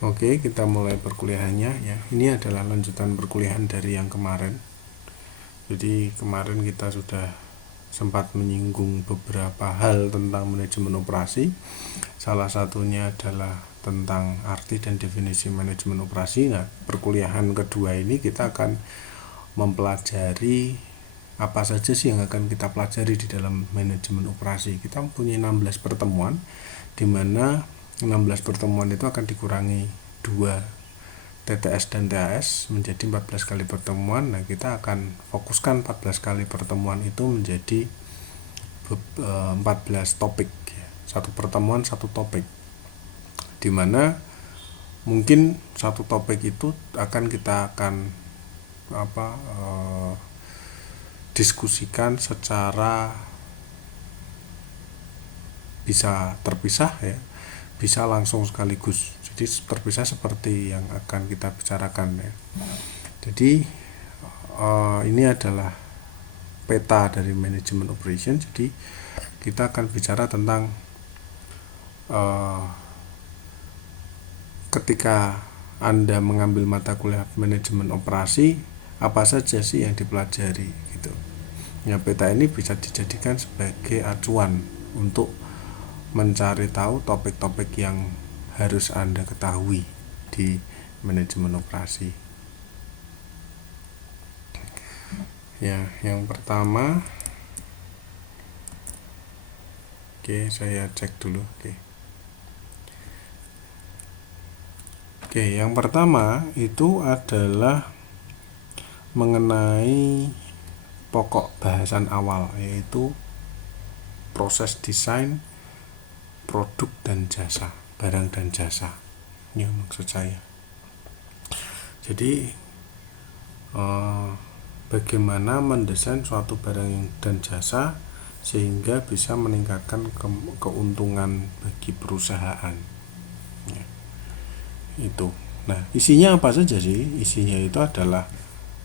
Oke, kita mulai perkuliahannya ya. Ini adalah lanjutan perkuliahan dari yang kemarin. Jadi kemarin kita sudah sempat menyinggung beberapa hal tentang manajemen operasi. Salah satunya adalah tentang arti dan definisi manajemen operasi. Nah, perkuliahan kedua ini kita akan mempelajari apa saja sih yang akan kita pelajari di dalam manajemen operasi. Kita mempunyai 16 pertemuan, di mana 16 pertemuan itu akan dikurangi 2 TTS dan TAS menjadi 14 kali pertemuan. Nah, kita akan fokuskan 14 kali pertemuan itu menjadi 14 topik. Satu pertemuan satu topik, dimana mungkin satu topik itu kita akan diskusikan secara bisa terpisah ya, bisa langsung sekaligus. Jadi terpisah seperti yang akan kita bicarakan ya. Jadi ini adalah peta dari manajemen operation. Jadi kita akan bicara tentang ketika Anda mengambil mata kuliah manajemen operasi, apa saja sih yang dipelajari gitu. Ya, peta ini bisa dijadikan sebagai acuan untuk mencari tahu topik-topik yang harus Anda ketahui di manajemen operasi. Ya, yang pertama, saya cek dulu. Yang pertama itu adalah mengenai pokok bahasan awal, yaitu proses desain produk dan jasa, barang dan jasa. Ini maksud saya. Jadi bagaimana mendesain suatu barang dan jasa sehingga bisa meningkatkan keuntungan bagi perusahaan ya, itu. Nah, isinya apa saja sih? Isinya itu adalah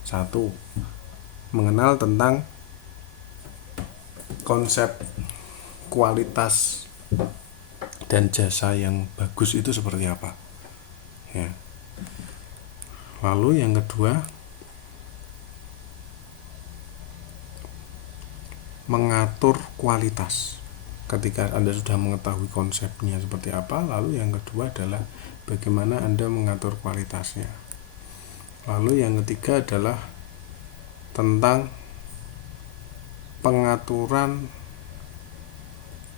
satu, mengenal tentang konsep kualitas dan jasa yang bagus itu seperti apa ya. Lalu yang kedua, mengatur kualitas. Ketika Anda sudah mengetahui konsepnya seperti apa, lalu yang kedua adalah bagaimana Anda mengatur kualitasnya. Lalu yang ketiga adalah tentang pengaturan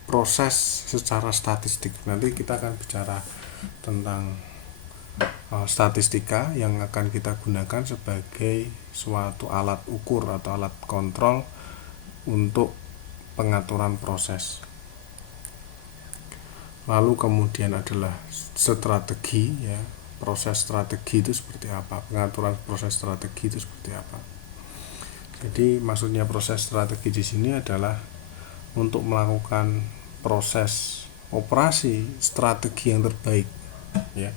proses secara statistik. Nanti kita akan bicara tentang statistika yang akan kita gunakan sebagai suatu alat ukur atau alat kontrol untuk pengaturan proses. Lalu kemudian adalah strategi ya, proses strategi itu seperti apa, pengaturan proses strategi itu seperti apa. Jadi maksudnya proses strategi di sini adalah untuk melakukan proses operasi strategi yang terbaik ya,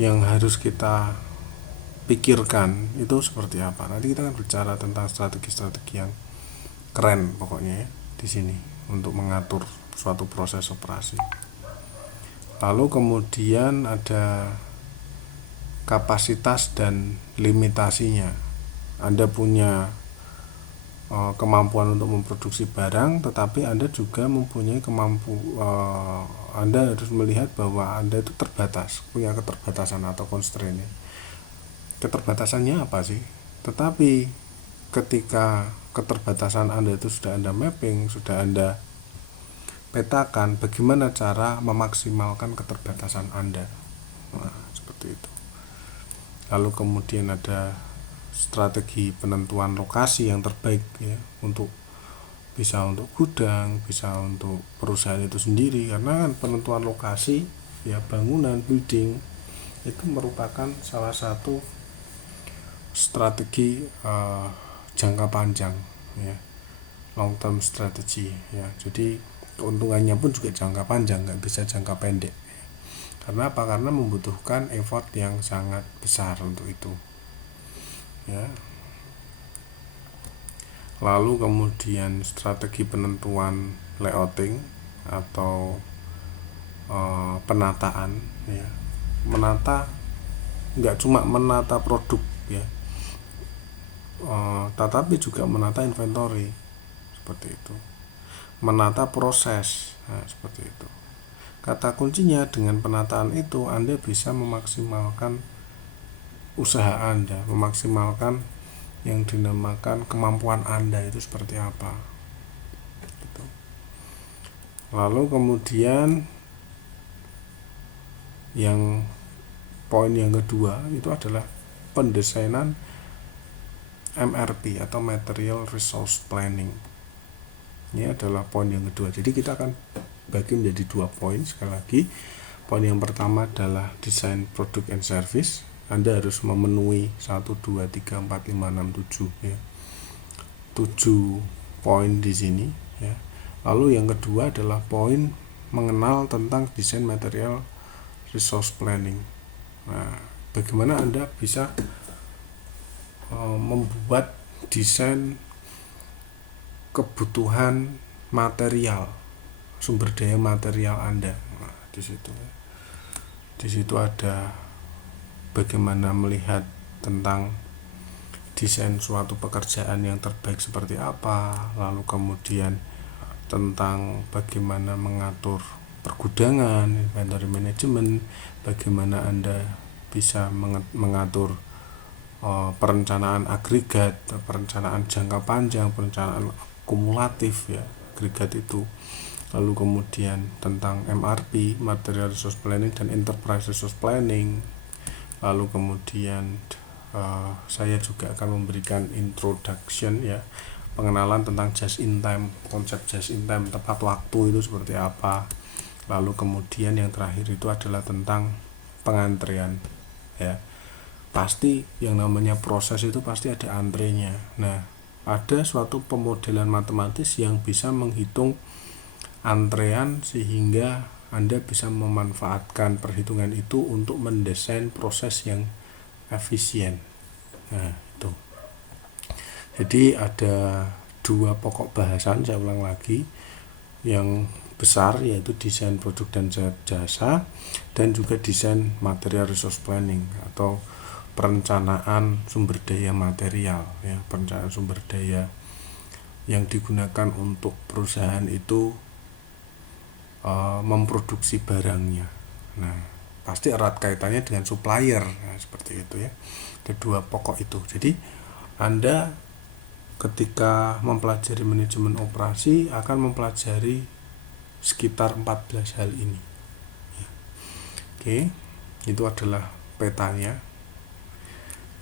yang harus kita pikirkan itu seperti apa. Nanti kita akan bicara tentang strategi-strategi yang keren pokoknya ya di sini untuk mengatur suatu proses operasi. Lalu kemudian ada kapasitas dan limitasinya. Anda punya kemampuan untuk memproduksi barang, tetapi Anda juga mempunyai Anda harus melihat bahwa Anda itu terbatas, punya keterbatasan atau constraint. Keterbatasannya apa sih? Tetapi ketika keterbatasan Anda itu sudah Anda mapping, sudah Anda petakan, bagaimana cara memaksimalkan keterbatasan Anda. Nah, seperti itu. Lalu kemudian ada strategi penentuan lokasi yang terbaik ya, bisa untuk gudang, bisa untuk perusahaan itu sendiri, karena kan penentuan lokasi ya, bangunan, building itu merupakan salah satu strategi jangka panjang ya, long term strategy ya. Jadi keuntungannya pun juga jangka panjang, nggak bisa jangka pendek. Karena apa? Karena membutuhkan effort yang sangat besar untuk itu ya. Lalu kemudian strategi penentuan layouting atau penataan ya. nggak cuma menata produk ya, tetapi juga menata inventory seperti itu, menata proses, nah, seperti itu. Kata kuncinya dengan penataan itu Anda bisa memaksimalkan usaha Anda, memaksimalkan yang dinamakan kemampuan Anda itu seperti apa gitu. Lalu kemudian yang poin yang kedua itu adalah pendesainan MRP atau Material Resource Planning. Ini adalah poin yang kedua. Jadi kita akan bagi menjadi 2 poin sekali lagi. Poin yang pertama adalah desain produk and service. Anda harus memenuhi 1, 2, 3, 4, 5, 6, 7 ya. 7 poin di sini ya. Lalu yang kedua adalah poin mengenal tentang desain material resource planning. Nah, bagaimana Anda bisa membuat desain kebutuhan material, sumber daya material Anda. Nah, di situ ada bagaimana melihat tentang desain suatu pekerjaan yang terbaik seperti apa, lalu kemudian tentang bagaimana mengatur pergudangan, inventory management, bagaimana Anda bisa mengatur perencanaan agregat, perencanaan jangka panjang, perencanaan kumulatif ya, agregat itu. Lalu kemudian tentang MRP, Material Resource Planning, dan Enterprise Resource Planning. Lalu kemudian saya juga akan memberikan introduction ya, pengenalan tentang just in time, konsep just in time, tepat waktu itu seperti apa. Lalu kemudian yang terakhir itu adalah tentang pengantrian ya. Pasti yang namanya proses itu pasti ada antrenya. Nah, ada suatu pemodelan matematis yang bisa menghitung antrean sehingga Anda bisa memanfaatkan perhitungan itu untuk mendesain proses yang efisien. Nah, itu. Jadi ada 2 pokok bahasan, saya ulang lagi. Yang besar yaitu desain produk dan jasa, dan juga desain material resource planning atau perencanaan sumber daya material ya, perencanaan sumber daya yang digunakan untuk perusahaan itu memproduksi barangnya. Nah, pasti erat kaitannya dengan supplier, nah, seperti itu ya. Ada 2 pokok itu. Jadi Anda ketika mempelajari manajemen operasi akan mempelajari sekitar 14 hal ini ya. Oke, itu adalah petanya.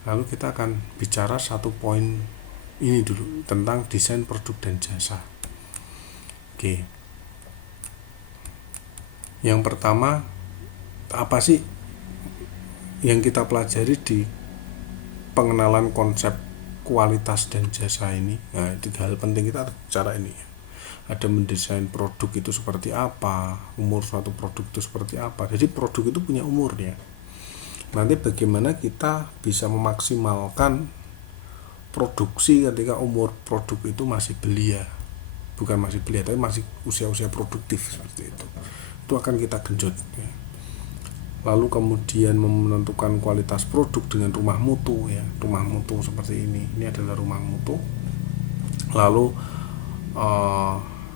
Lalu kita akan bicara 1 poin ini dulu tentang desain produk dan jasa. Oke. Yang pertama, apa sih yang kita pelajari di pengenalan konsep kualitas dan jasa ini? Nah, 3 hal penting kita bicara ini. Ada mendesain produk itu seperti apa, umur suatu produk itu seperti apa. Jadi produk itu punya umurnya. Nanti bagaimana kita bisa memaksimalkan produksi ketika umur produk itu masih belia, bukan masih belia tapi masih usia-usia produktif seperti itu akan kita genjot ya. Lalu kemudian menentukan kualitas produk dengan rumah mutu ya, rumah mutu seperti ini adalah rumah mutu. Lalu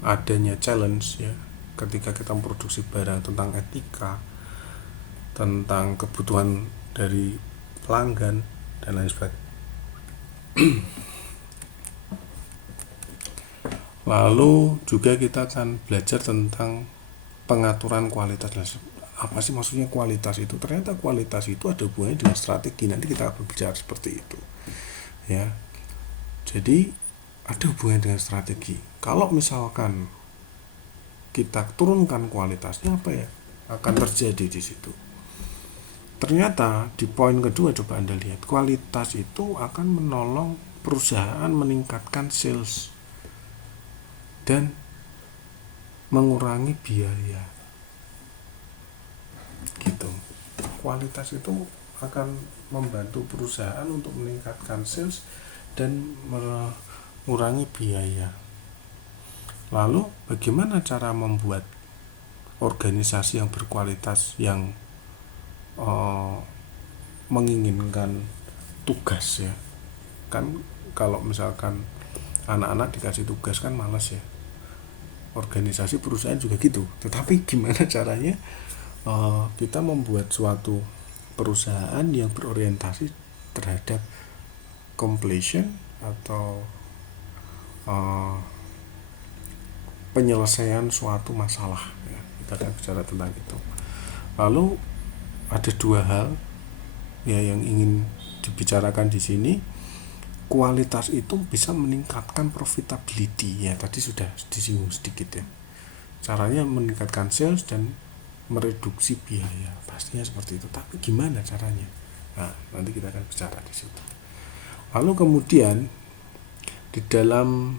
adanya challenge ya ketika kita memproduksi barang, tentang etika, tentang kebutuhan dari pelanggan dan lain sebagainya. Lalu juga kita akan belajar tentang pengaturan kualitas. Apa sih maksudnya kualitas itu? Ternyata kualitas itu ada hubungannya dengan strategi. Nanti kita akan bicara seperti itu ya. Jadi ada hubungannya dengan strategi. Kalau misalkan kita turunkan kualitasnya, apa ya akan terjadi di situ? Ternyata di poin kedua coba Anda lihat, kualitas itu akan menolong perusahaan meningkatkan sales dan mengurangi biaya. Gitu. Kualitas itu akan membantu perusahaan untuk meningkatkan sales dan mengurangi biaya. Lalu bagaimana cara membuat organisasi yang berkualitas yang uh, menginginkan tugas ya kan. Kalau misalkan anak-anak dikasih tugas kan malas ya, organisasi perusahaan juga gitu. Tetapi gimana caranya kita membuat suatu perusahaan yang berorientasi terhadap completion atau uh, penyelesaian suatu masalah ya. Kita akan bicara tentang itu. Lalu ada dua hal ya yang ingin dibicarakan di sini. Kualitas itu bisa meningkatkan profitability ya, tadi sudah disinggung sedikit ya. Caranya meningkatkan sales dan mereduksi biaya, pastinya seperti itu. Tapi gimana caranya? Nah, nanti kita akan bicara di situ. Lalu kemudian di dalam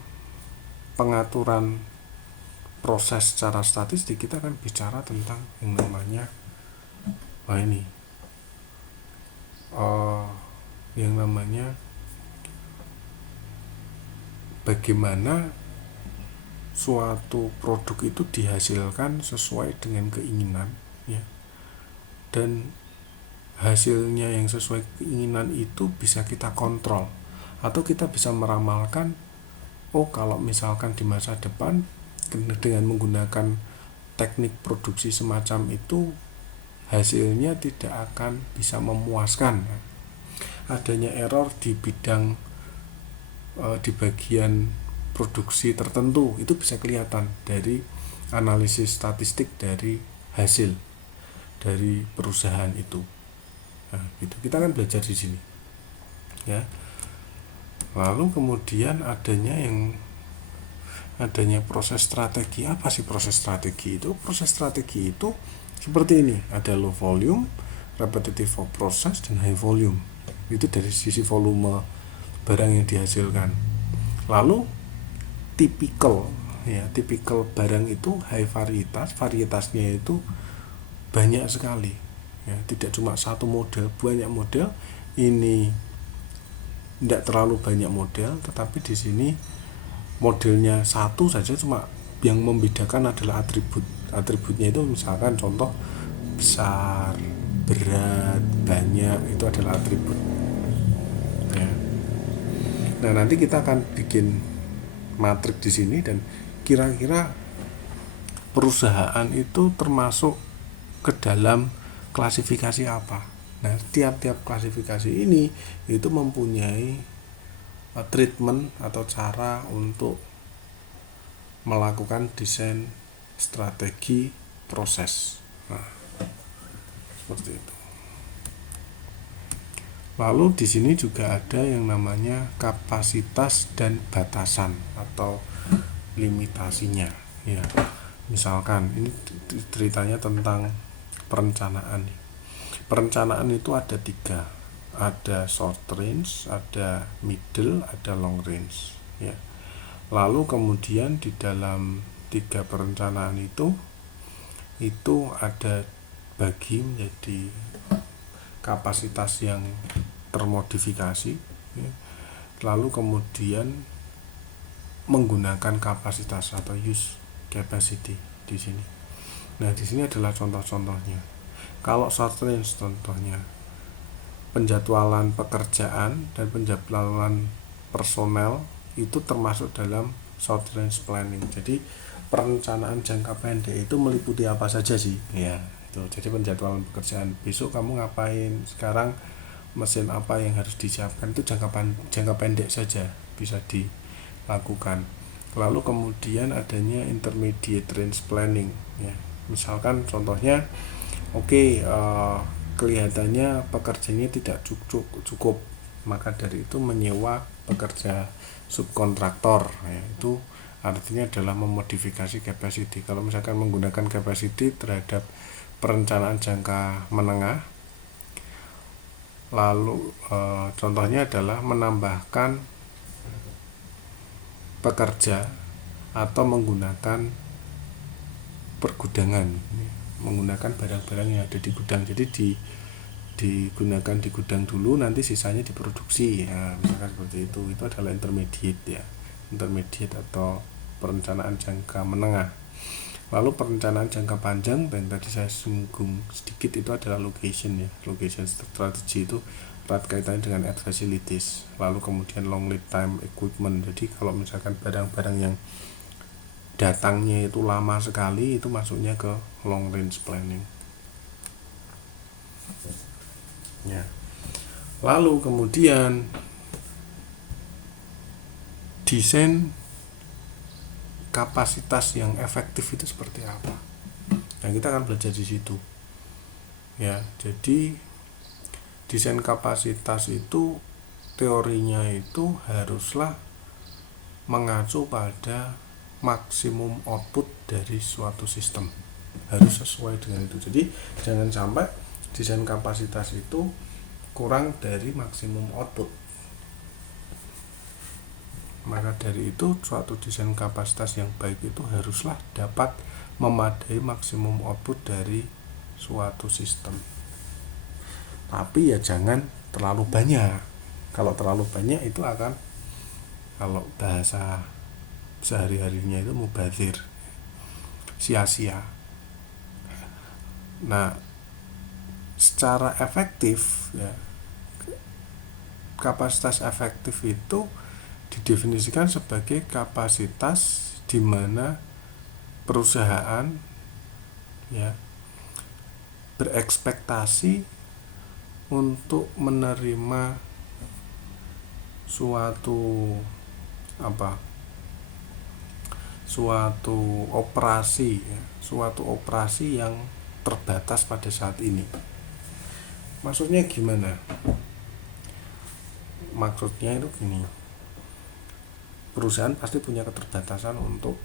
pengaturan proses secara statistik kita akan bicara tentang yang namanya yang namanya bagaimana suatu produk itu dihasilkan sesuai dengan keinginan ya, dan hasilnya yang sesuai keinginan itu bisa kita kontrol atau kita bisa meramalkan, kalau misalkan di masa depan dengan menggunakan teknik produksi semacam itu hasilnya tidak akan bisa memuaskan, adanya error di bidang di bagian produksi tertentu itu bisa kelihatan dari analisis statistik dari hasil dari perusahaan itu. Nah, gitu. Kita akan belajar di sini. Ya. Lalu kemudian adanya proses strategi. Apa sih proses strategi itu? Proses strategi itu seperti ini. Ada low volume, repetitive process, dan high volume. Itu dari sisi volume barang yang dihasilkan. Lalu tipikal barang itu high varietasnya itu banyak sekali ya, tidak cuma satu model, banyak model. Ini tidak terlalu banyak model, tetapi di sini modelnya satu saja, cuma yang membedakan adalah atributnya itu. Misalkan contoh besar, berat, banyak, itu adalah atribut ya. Nah, nanti kita akan bikin matrik di sini dan kira-kira perusahaan itu termasuk ke dalam klasifikasi apa. Nah, tiap-tiap klasifikasi ini itu mempunyai treatment atau cara untuk melakukan desain strategi proses. Nah, seperti itu. Lalu di sini juga ada yang namanya kapasitas dan batasan atau limitasinya. Ya, misalkan ini ceritanya tentang perencanaan. Perencanaan itu ada 3, ada short range, ada middle, ada long range. Ya. Lalu kemudian di dalam 3 perencanaan itu ada bagi menjadi kapasitas yang termodifikasi ya. Lalu kemudian menggunakan kapasitas atau use capacity di sini. Nah, di sini adalah contoh-contohnya. Kalau short range contohnya penjadwalan pekerjaan dan penjadwalan personel itu termasuk dalam short range planning. Jadi perencanaan jangka pendek itu meliputi apa saja sih? Ya, itu. Jadi penjadwalan pekerjaan, besok kamu ngapain, sekarang mesin apa yang harus disiapkan, itu jangka pendek saja bisa dilakukan. Lalu kemudian adanya intermediate range planning ya. Misalkan contohnya kelihatannya pekerjanya tidak cukup, maka dari itu menyewa pekerja subkontraktor ya. Itu artinya adalah memodifikasi capacity. Kalau misalkan menggunakan capacity terhadap perencanaan jangka menengah, lalu contohnya adalah menambahkan pekerja atau menggunakan pergudangan, menggunakan barang-barang yang ada di gudang. Jadi digunakan di gudang dulu, nanti sisanya diproduksi ya, misalkan seperti itu. Itu adalah intermediate atau perencanaan jangka menengah. Lalu perencanaan jangka panjang, dan tadi saya singgung sedikit, itu adalah location ya. Location strategy itu erat kaitannya dengan ad facilities. Lalu kemudian long lead time equipment. Jadi kalau misalkan barang-barang yang datangnya itu lama sekali, itu masuknya ke long range planning ya. Lalu kemudian desain kapasitas yang efektif itu seperti apa. Nah, kita akan belajar di situ ya. Jadi desain kapasitas itu teorinya itu haruslah mengacu pada maksimum output dari suatu sistem, harus sesuai dengan itu. Jadi jangan sampai desain kapasitas itu kurang dari maksimum output. Maka dari itu suatu desain kapasitas yang baik itu haruslah dapat memadai maksimum output dari suatu sistem. Tapi ya jangan terlalu banyak. Kalau terlalu banyak itu akan, kalau bahasa sehari-harinya itu mubazir, sia-sia. Nah, secara efektif ya, kapasitas efektif itu didefinisikan sebagai kapasitas di mana perusahaan ya berekspektasi untuk menerima suatu suatu operasi yang terbatas pada saat ini. Maksudnya gimana? Maksudnya itu gini, perusahaan pasti punya keterbatasan untuk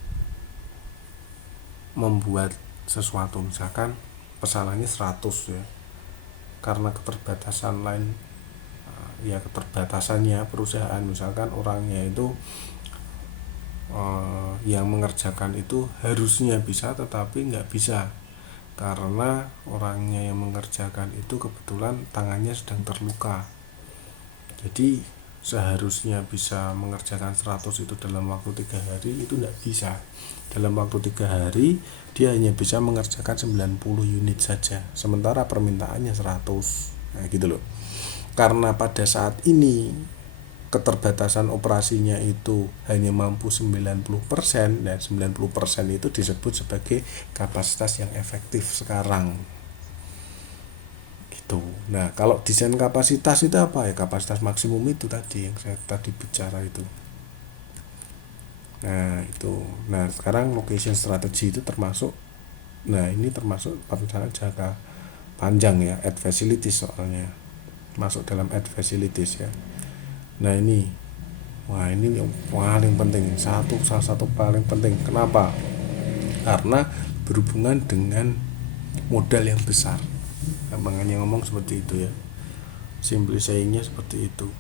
membuat sesuatu. Misalkan pesanannya 100 ya, karena keterbatasan lain ya, keterbatasannya perusahaan, misalkan orangnya itu yang mengerjakan itu harusnya bisa tetapi nggak bisa karena orangnya yang mengerjakan itu kebetulan tangannya sedang terluka. Jadi seharusnya bisa mengerjakan 100 itu dalam waktu 3 hari, itu tidak bisa. Dalam waktu 3 hari dia hanya bisa mengerjakan 90 unit saja, sementara permintaannya 100. Nah gitu loh. Karena pada saat ini keterbatasan operasinya itu hanya mampu 90%, dan 90% itu disebut sebagai kapasitas yang efektif sekarang gitu. Nah, kalau desain kapasitas itu apa ya? Kapasitas maksimum itu tadi yang saya tadi bicara itu. Nah, itu. Nah, sekarang location strategy itu termasuk, nah ini termasuk perencanaan jangka panjang ya, ad facilities soalnya. Masuk dalam ad facilities ya. Nah, ini yang paling penting, salah satu paling penting. Kenapa? Karena berhubungan dengan modal yang besar. Makanya ngomong seperti itu ya. Simplifyingnya seperti itu.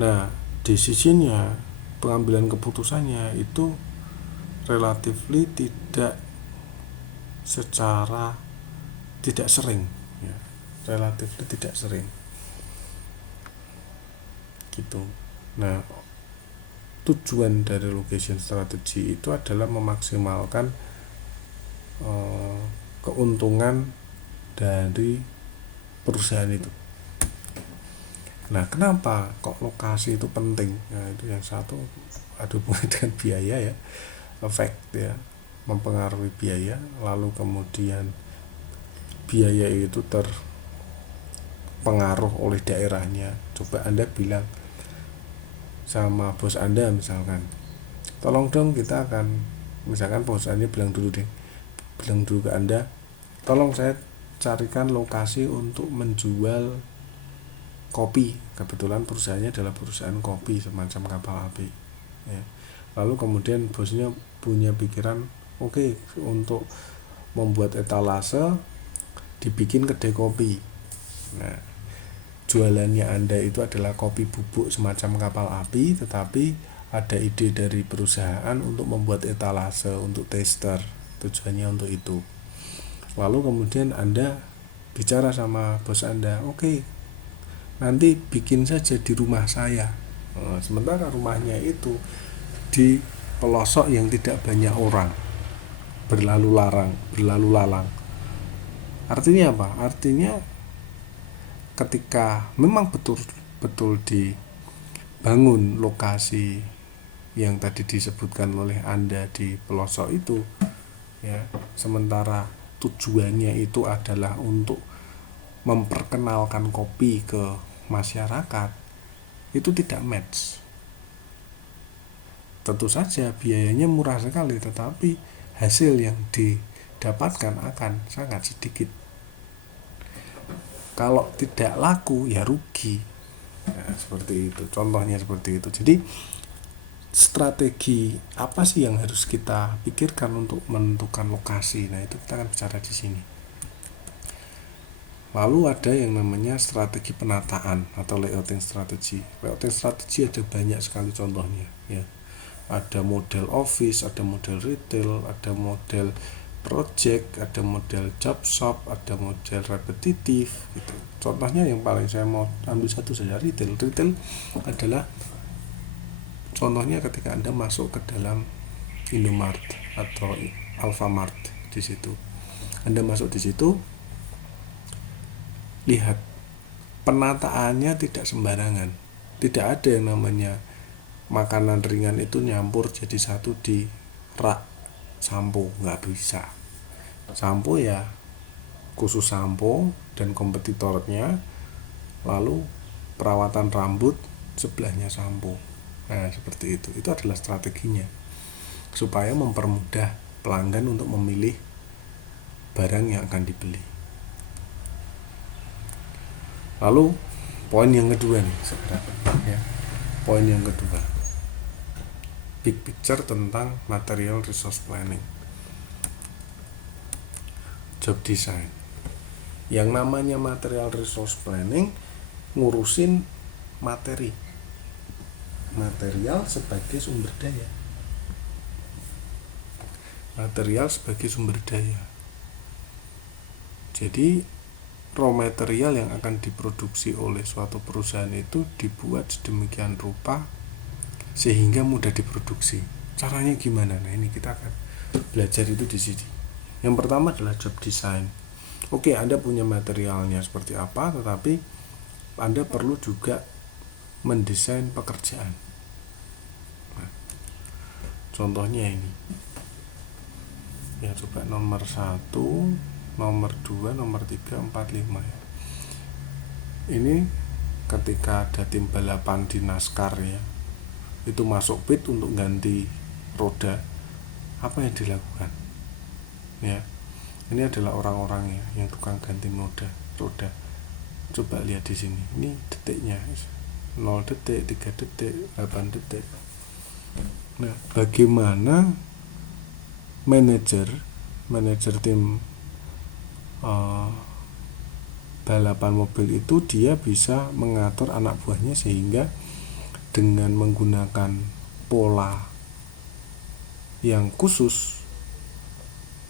Nah, decisionnya, pengambilan keputusannya itu relatively tidak sering ya. Relatively tidak sering gitu. Nah, tujuan dari location strategy itu adalah memaksimalkan keuntungan dari perusahaan itu. Nah, kenapa kok lokasi itu penting? Nah, itu yang satu ada hubungan dengan biaya ya, efek ya, mempengaruhi biaya. Lalu kemudian biaya itu terpengaruh oleh daerahnya. Coba Anda bilang sama bos Anda misalkan, tolong dong kita akan, misalkan bos Anda bilang dulu ke Anda, tolong saya carikan lokasi untuk menjual kopi. Kebetulan perusahaannya adalah perusahaan kopi, semacam kapal api ya. Lalu kemudian bosnya punya pikiran, oke, untuk membuat etalase dibikin kedai kopi. Nah, jualannya Anda itu adalah kopi bubuk semacam kapal api, tetapi ada ide dari perusahaan untuk membuat etalase untuk tester, tujuannya untuk itu. Lalu kemudian Anda bicara sama bos Anda, oke, nanti bikin saja di rumah saya. Sementara rumahnya itu di pelosok yang tidak banyak orang, berlalu lalang. Artinya apa? Artinya ketika memang betul dibangun lokasi yang tadi disebutkan oleh Anda di pelosok itu, ya, sementara tujuannya itu adalah untuk memperkenalkan kopi ke masyarakat, itu tidak match. Tentu saja biayanya murah sekali, tetapi hasil yang didapatkan akan sangat sedikit. Kalau tidak laku ya rugi. Nah, seperti itu. Contohnya seperti itu. Jadi strategi apa sih yang harus kita pikirkan untuk menentukan lokasi? Nah, itu kita akan bicara di sini. Lalu ada yang namanya strategi penataan atau layouting strategi. Layouting strategi ada banyak sekali contohnya, ya. Ada model office, ada model retail, ada model project, ada model job shop, ada model repetitif gitu. Contohnya yang paling saya mau ambil satu saja, retail. Retail adalah contohnya ketika Anda masuk ke dalam Indomart atau Alfamart, di situ. Anda masuk di situ, lihat penataannya tidak sembarangan. Tidak ada yang namanya makanan ringan itu nyampur jadi satu di rak sampo, nggak bisa. Sampo ya khusus sampo dan kompetitornya, lalu perawatan rambut sebelahnya sampo. Nah, seperti itu adalah strateginya supaya mempermudah pelanggan untuk memilih barang yang akan dibeli. Lalu poin yang kedua nih sebenarnya, ya. Poin yang kedua, big picture tentang material resource planning, job design. Yang namanya material resource planning ngurusin material sebagai sumber daya. Material sebagai sumber daya. Jadi raw material yang akan diproduksi oleh suatu perusahaan itu dibuat sedemikian rupa sehingga mudah diproduksi. Caranya gimana? Nah, ini kita akan belajar itu di sini. Yang pertama adalah job design. Oke, Anda punya materialnya seperti apa, tetapi Anda perlu juga mendesain pekerjaan. Nah, contohnya ini. Ya, coba nomor 1, nomor 2, nomor 3, 4, 5 ya. Ini ketika ada tim balapan di NASCAR, ya, itu masuk pit untuk ganti roda, apa yang dilakukan? Ya, ini adalah orang-orang ya yang tukang ganti roda. Coba lihat di sini. Ini detiknya 0 detik, 3 detik, 8 detik. Nah, bagaimana manajer tim balapan mobil itu dia bisa mengatur anak buahnya sehingga dengan menggunakan pola yang khusus,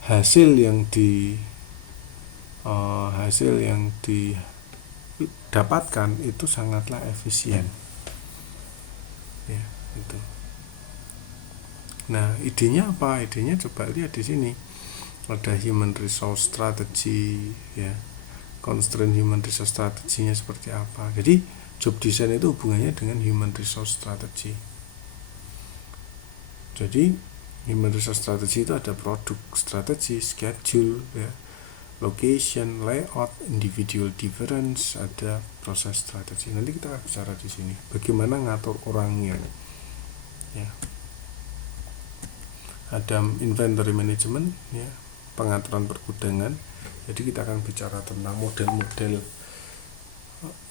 hasil yang didapatkan itu sangatlah efisien, ya, itu. Nah, idenya apa? Idenya coba lihat di sini. Ada human resource strategy, ya, constraint human resource strategy-nya seperti apa. Jadi job design itu hubungannya dengan human resource strategy. Jadi human resource strategy itu ada produk strategi, schedule, ya, location, layout, individual difference, ada proses strategi. Nanti kita akan bicara di sini bagaimana ngatur orangnya, ya. Ada inventory management, ya, pengaturan pergudangan. Jadi kita akan bicara tentang model-model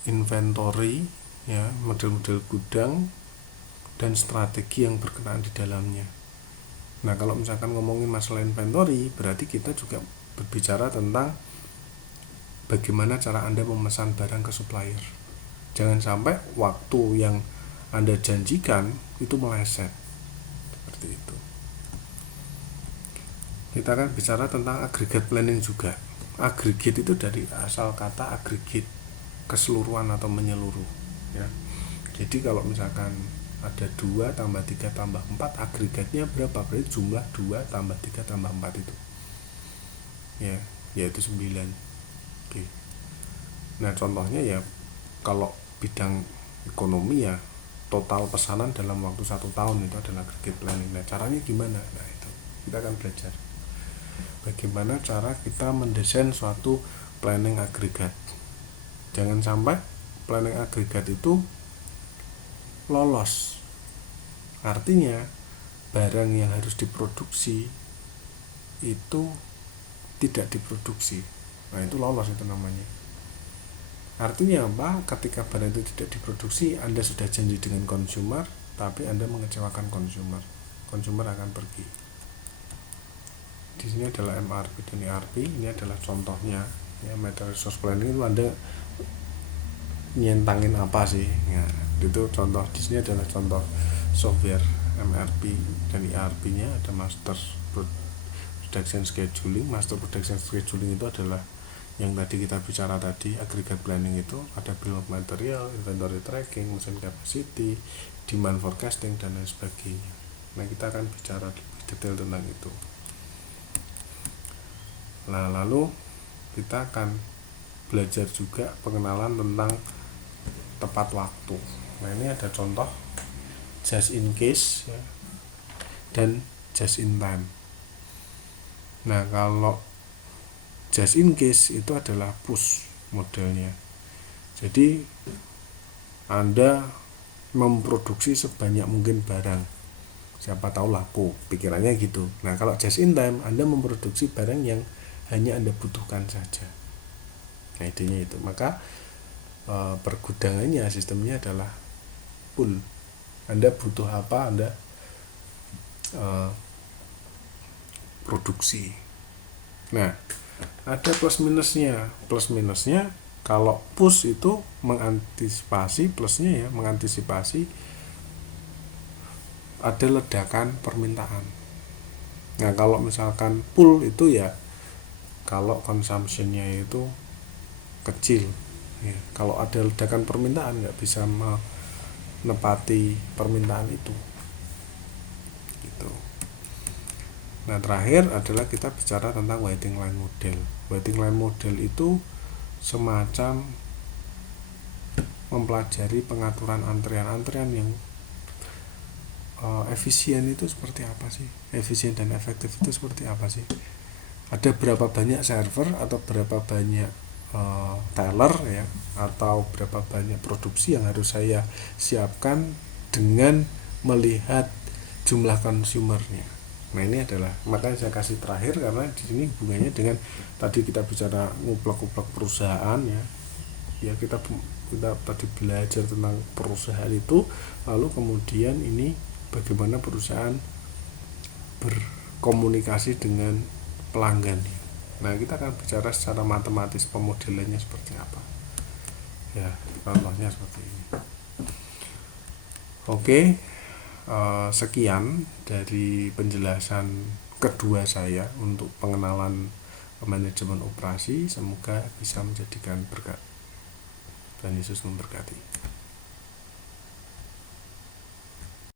inventory, ya, model-model gudang dan strategi yang berkenaan di dalamnya. Nah, kalau misalkan ngomongin masalah inventory, berarti kita juga berbicara tentang bagaimana cara Anda memesan barang ke supplier. Jangan sampai waktu yang Anda janjikan itu meleset. Seperti itu. Kita akan bicara tentang aggregate planning juga. Aggregate itu dari asal kata aggregate, keseluruhan atau menyeluruh, ya. Jadi kalau misalkan ada 2 tambah 3 tambah 4, agregatnya berapa? Berarti jumlah 2 tambah 3 tambah 4 itu ya, yaitu 9. Oke. Nah contohnya ya, kalau bidang ekonomi ya, total pesanan dalam waktu 1 tahun itu adalah aggregate planning. Nah caranya gimana? Nah itu kita akan belajar bagaimana cara kita mendesain suatu planning agregat. Jangan sampai planning agregat itu lolos. Artinya barang yang harus diproduksi itu tidak diproduksi. Nah itu lolos itu namanya. Artinya apa? Ketika barang itu tidak diproduksi, Anda sudah janji dengan konsumer, tapi Anda mengecewakan konsumer. Konsumer akan pergi. Di sini adalah MRP dan ERP. Ini adalah contohnya. Ya, material resource planning itu Anda nyentangin apa sih? Ya, itu contoh. Di sini adalah contoh software MRP dan ERP-nya. Ada Master Production Scheduling. Master Production Scheduling itu adalah yang tadi kita bicara tadi, aggregate planning itu ada bill of material, inventory tracking, mesin capacity, demand forecasting, dan lain sebagainya. Nah kita akan bicara lebih detail tentang itu. Nah lalu kita akan belajar juga pengenalan tentang tepat waktu. Nah ini ada contoh just in case ya, dan just in time. Nah kalau just in case itu adalah push modelnya. Jadi Anda memproduksi sebanyak mungkin barang, siapa tahu laku, pikirannya gitu. Nah kalau just in time, Anda memproduksi barang yang hanya Anda butuhkan saja. Nah idenya itu. Maka pergudangannya, sistemnya adalah pull. Anda butuh apa, Anda produksi. Nah ada plus minusnya. Plus minusnya kalau push itu mengantisipasi, plusnya ya mengantisipasi ada ledakan permintaan. Nah kalau misalkan pull itu ya kalau consumptionnya itu kecil ya, kalau ada ledakan permintaan nggak bisa menepati permintaan itu gitu. Nah terakhir adalah kita bicara tentang waiting line model. Waiting line model itu semacam mempelajari pengaturan antrian-antrian yang efisien itu seperti apa sih, efisien dan efektif itu seperti apa sih, ada berapa banyak server atau berapa banyak teller ya, atau berapa banyak produksi yang harus saya siapkan dengan melihat jumlah konsumernya. Nah ini adalah, makanya saya kasih terakhir karena di sini hubungannya dengan tadi kita bicara nguplek-nguplek perusahaan ya. Ya kita tadi belajar tentang perusahaan itu, lalu kemudian ini bagaimana perusahaan berkomunikasi dengan pelanggannya. Nah kita akan bicara secara matematis pemodelannya seperti apa. Ya contohnya seperti ini. Oke. Sekian dari penjelasan kedua saya untuk pengenalan manajemen operasi. Semoga bisa menjadikan berkat. Dan Yesus memberkati.